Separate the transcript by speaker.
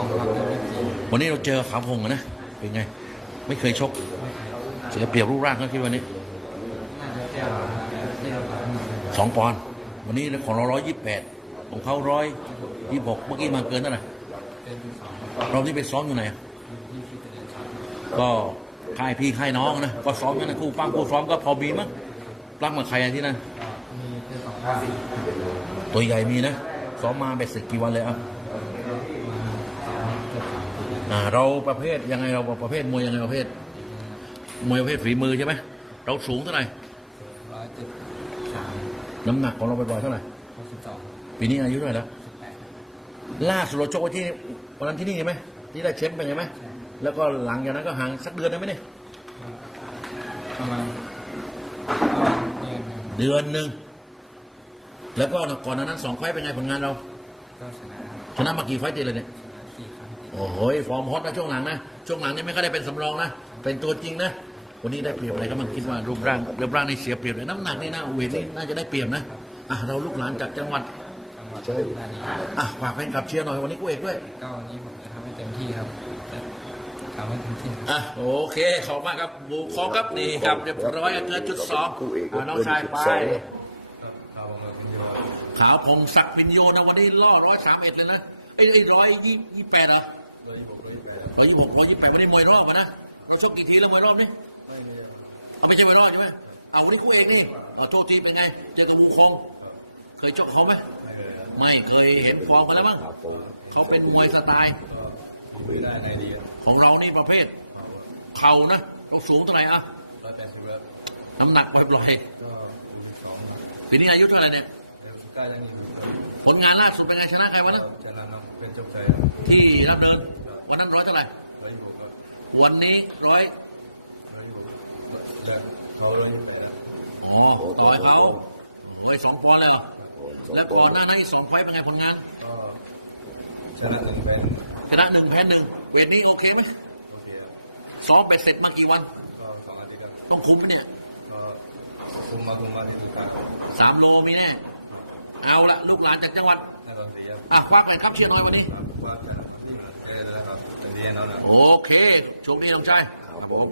Speaker 1: ของครับเป็นวิธี
Speaker 2: วันนี้เราเจอขาวพงอะนะ เป็นไง ไม่เคยชก เสียเปรียบรูปร่างเขาคิดวันนี้
Speaker 1: น่าจะแก้วได้รับการหนัก
Speaker 2: สองปอนด์วันนี้ของเราร้อยยี่สิบแปดของเขาร้อยยี่หกเมื่อกี้มาเกินเท่าไหร่
Speaker 1: เป็นสอง
Speaker 2: เราที่ไปซ้อมอยู่ไหนอะ
Speaker 1: ที่ที่จะเดินชา
Speaker 2: ก็ค่ายพี่ค่ายน้องนะก็ซ้อมกันนะคู่ปั้งคู่ซ้อมก็พอมีมั้งปลั้งมาใครอะที่นั่น
Speaker 1: มีแค่สองข้าง
Speaker 2: ตัวใหญ่มีนะซ้อมมาเบ็ดเสร็จกี่วันเลยอะ
Speaker 1: อ่า
Speaker 2: เราประเภทยังไงเราประเภทมวยยังไงประเภท มวยประเภทฝีมือใช่ไหมเราสูงเท่าไหร่
Speaker 1: ร้อยเจ็ดสาม
Speaker 2: น้ำหนักของเราบ่อยๆเท่าไหร่
Speaker 1: หกสิบสอง
Speaker 2: ปีนี้อายุเท่าไหร่แล้ว
Speaker 1: สิบแปด
Speaker 2: ล่าสุดเราชกไว้ที่วันนั้นที่นี่ใช่ไหมที่ได้แชมป์ไปใช่ไหมแล้วก็หลังจากนั้นก็ห่างสักเดือนได้ไหมเนี่ย
Speaker 1: ประมาณประมาณเดือนหนึ่ง
Speaker 2: เดือนหนึ่งแล้วก็ก่อนหนานั้นสองไฟต์เป็นไงผลงานเรา
Speaker 1: ก็ชนะ
Speaker 2: ชนะมากี่ไฟต์ติดเลยเนี่ย โอ้โหฟอร์มฮอตนะช่วงหลังนะ ช่วงหลังนี่ไม่ค่อยได้เป็นสำรองนะ เป็นตัวจริงนะ วันนี้ได้เปรียบอะไรก็มันคิดว่ารูปร่างรูปร่างนี่เสียเปรียบเลยน้ำหนักนี่นะเวทนี่น่าจะได้เปรียบนะอะเราลูกหลานจากจังหวัด
Speaker 1: จังหวัดอุดรธานี
Speaker 2: อะฝากแฟนคลับเชียร์หน่อยวันนี้กูเอกด้วย
Speaker 1: ก็วันนี้ผมจะทำให้เต็มที่ครับและทำให้เต็มที่ครับ
Speaker 2: อะโอเคขอบคุณมากครับบูคอครับนี่ครับเรียบร้อยเกินจุดสองอะน้องชายไปขาวผมศักดิ์วินโยนะวันนี้ล่อร้อยสามเอ็ดเลยนะไอ้ไอ้ร้อยยี่ยี่แปดเหรอ ร้อยยี่หกร้อยยี่แปดไม่ได้มวยรอบอะนะเราชกกี่ทีแล้วมวยรอบนี้เอาไม่ใช่มวยรอบใช่ไหมเอาวันนี้คู่เองนี่อ๋อโทษทีเป็นไง เจอกับวูคอง เคยชกเขาไหมไม่เคยเห็นฟอร์มกันแล้วมั้งเขาเป็นมวยสไตล์ของเรานี่ประเภท เข่านะเราสูงเท่าไหร่อะน้ำหนักปล่อยๆปีนี้อายุเท่าไหร่เนี่ยผลงานล่าสุดเป็นไงชนะใครวันนั้น
Speaker 3: ชนะน้อง เป็นจบใจ
Speaker 2: ที่รับเนินวันนั้นร้อยเท่าไหร่
Speaker 3: ร้อยหกก็
Speaker 2: วันนี้ร้อย
Speaker 3: ร้อยหกและเขาร้อยแปด
Speaker 2: อ๋อต่อยเขาโอ้ยสองปอนด์เลยเหรอแล้วก่อนหน้านั้นอีกสองไฟต์เป็นไงผลงาน
Speaker 3: ก็ชนะหนึ่งเป็น
Speaker 2: ชนะหนึ่งแพ้หนึ่งเวทนี้โอเคไหม
Speaker 3: โอเคครับ
Speaker 2: ซ้อมไปเสร็จมากี่วัน
Speaker 3: ก็สองอาทิตย์ครับ
Speaker 2: ต้องคุ้มเนี่ย
Speaker 3: ก็คุมมาคุมมาที่นี่ครับ
Speaker 2: สามโลมีแน่ เอาละลูกหลานจากจังหวัด
Speaker 3: ในตอนสี่ครับ
Speaker 2: อะควักอะไรครับเชียร์น้อยวันนี้
Speaker 3: ว่าจะที่มันเจอแล้วครับเป็นเรียนแล้วนะ
Speaker 2: โอเคโชคดีน้องชาย
Speaker 4: ครับผม